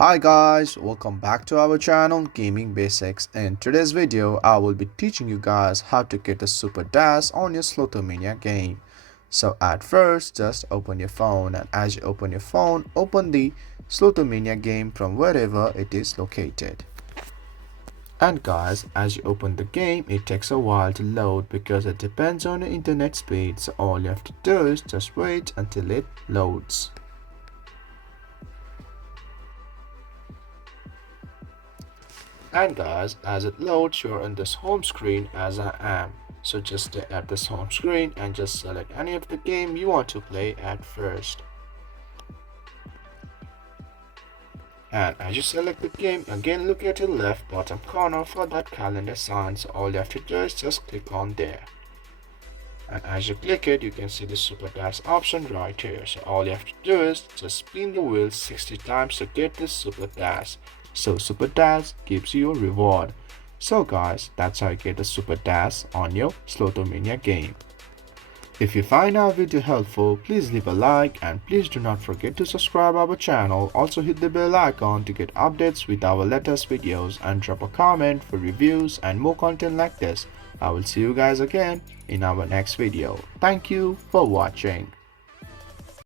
Hi guys, welcome back to our channel Gaming Basics. In today's video, I will be teaching you guys how to get a super dash on your Slotomania game. So at first, just open your phone, and as you open your phone, open the Slotomania game from wherever it is located. And guys, as you open the game, it takes a while to load because it depends on your internet speed. So all you have to do is just wait until it loads. And guys, as it loads, you're on this home screen as I am. So just stay at this home screen and just select any of the game you want to play at first. And as you select the game, again look at your left bottom corner for that calendar sign. So all you have to do is just click on there. And as you click it, you can see the super dash option right here. So all you have to do is just spin the wheel 60 times to get this super dash. So super dash gives you a reward. So guys, that's how you get a super dash on your Slotomania game. If you find our video helpful, please leave a like and please do not forget to subscribe our channel. Also hit the bell icon to get updates with our latest videos and drop a comment for reviews and more content like this. I will see you guys again in our next video. Thank you for watching.